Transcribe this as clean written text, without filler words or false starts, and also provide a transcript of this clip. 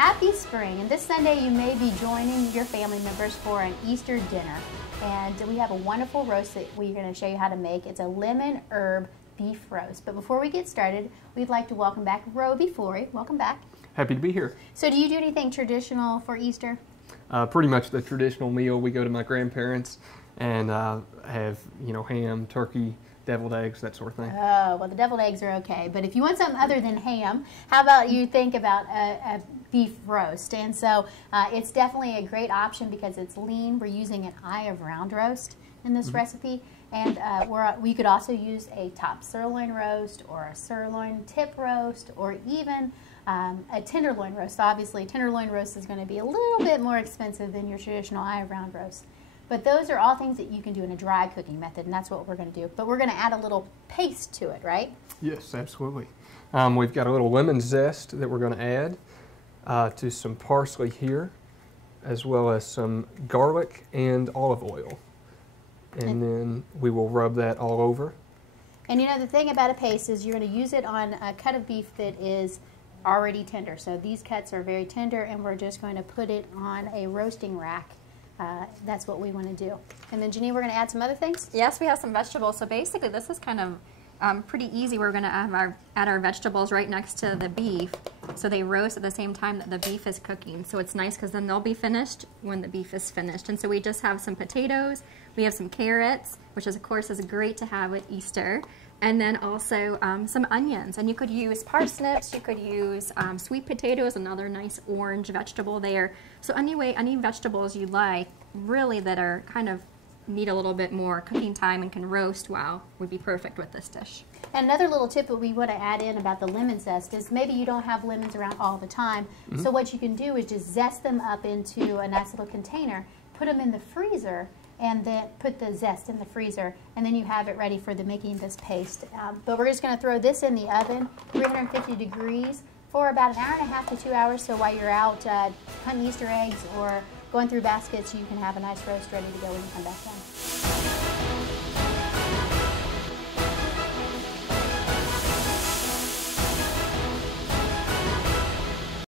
Happy spring, and this Sunday you may be joining your family members for an Easter dinner. And we have a wonderful roast that we're going to show you how to make. It's a lemon herb beef roast. But before we get started, we'd like to welcome back Roby Foree. Welcome back. Happy to be here. So do you do anything traditional for Easter? Pretty much the traditional meal. We go to my grandparents and have, ham, turkey, deviled eggs, that sort of thing. Oh, well, the deviled eggs are okay. But if you want something other than ham, how about you think about a beef roast? And so it's definitely a great option because it's lean. We're using an eye of round roast in this recipe. And we could also use a top sirloin roast or a sirloin tip roast or even a tenderloin roast. Obviously, tenderloin roast is going to be a little bit more expensive than your traditional eye of round roast. But those are all things that you can do in a dry cooking method, and that's what we're going to do. But we're going to add a little paste to it, right? Yes, absolutely. We've got a little lemon zest that we're going to add to some parsley here, as well as some garlic and olive oil. And then we will rub that all over. And the thing about a paste is you're going to use it on a cut of beef that is already tender. So these cuts are very tender, and we're just going to put it on a roasting rack. That's what we want to do. And then, Janine, we're going to add some other things? Yes, we have some vegetables. So basically, this is kind of pretty easy. We're going to add our vegetables right next to the beef, so they roast at the same time that the beef is cooking. So it's nice because then they'll be finished when the beef is finished. And so we just have some potatoes. We have some carrots, which of course is great to have at Easter. And then also some onions. And you could use parsnips, you could use sweet potatoes, another nice orange vegetable there. So anyway, any vegetables you like, really that are kind of need a little bit more cooking time and can roast well would be perfect with this dish. And another little tip that we want to add in about the lemon zest is maybe you don't have lemons around all the time. So what you can do is just zest them up into a nice little container, put them in the freezer, and then put the zest in the freezer, and then you have it ready for making this paste. But we're just going to throw this in the oven, 350 degrees, for about 1.5 to 2 hours. So while you're out hunting Easter eggs or going through baskets, you can have a nice roast ready to go when you come back home.